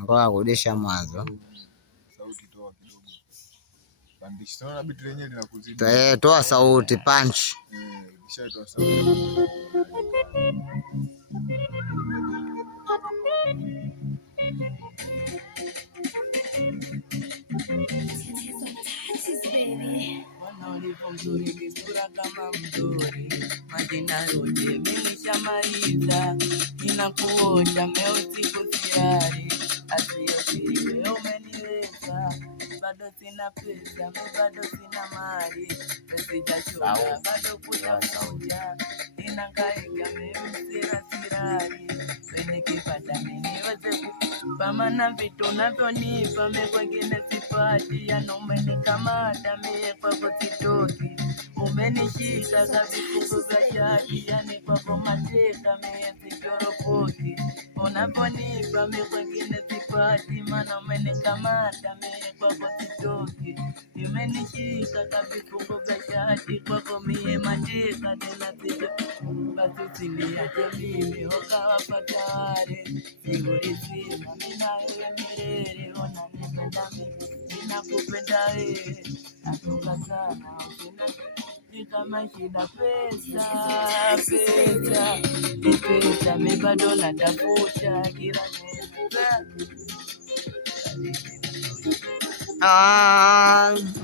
Ngoja kurudisha mwanzo. Sauti toa kidogo. Pandisha. Naona bitu lenyewe linakuzidi. Toa sauti punch. Toa sauti. Ulipo mzuri kisura kama mzuri, majina yote mimi shamaliza, ninakuosha meusi kusiari, asiyosiri wewe umeniweza, bado sina pesa, bado sina mali, sijachora bado kutafuta, ninangaika mimi sirasirari, penye kipata niweze pamana vitu navyonipa kwengine sipati, yana umenikamata mie kwako sitoki, umenishika kavifungu vya shati, yani kwako mateka mie sichoropoki, unavyonipa mie kwengine sipati, mana umenikamata mie kwako sitoki, umenishika kavifungu vya shati, kwako mie mateka tena sitoki, basi usiniache mimi ukawapatare, siurizima mina wewe milele, unanipenda mimi, ninakupenda wewe, nakuka sana, kama shida pesa, pesa, mimi bado natafuta kila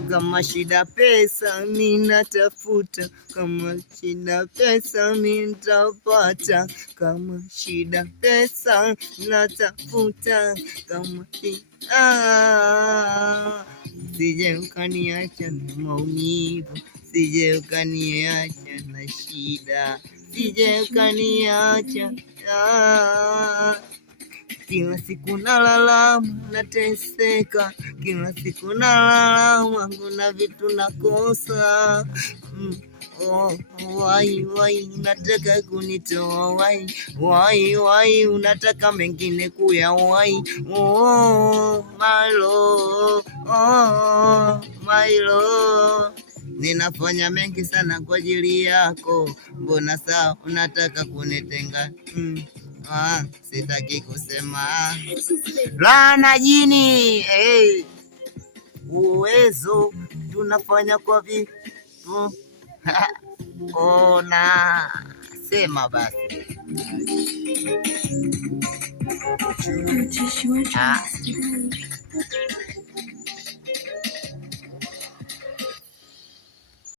kama shida pesa mimi natafuta, kama shida pesa mimi nitapata, kama shida pesa natafuta, kama sije ukaniacha na maumivu, sije ukaniacha na shida, sije ukaniacha kila siku nalalama nateseka, kila siku nalalama kuna vitu nakosa. Wai unataka kunitoa, wai unataka mengine kuya, wai my love, ninafanya mengi sana kwa ajili yako, mbona saa unataka kunitenga? Sitaki kusema lana jini, uwezo tunafanya kwa vitu ona sema basi.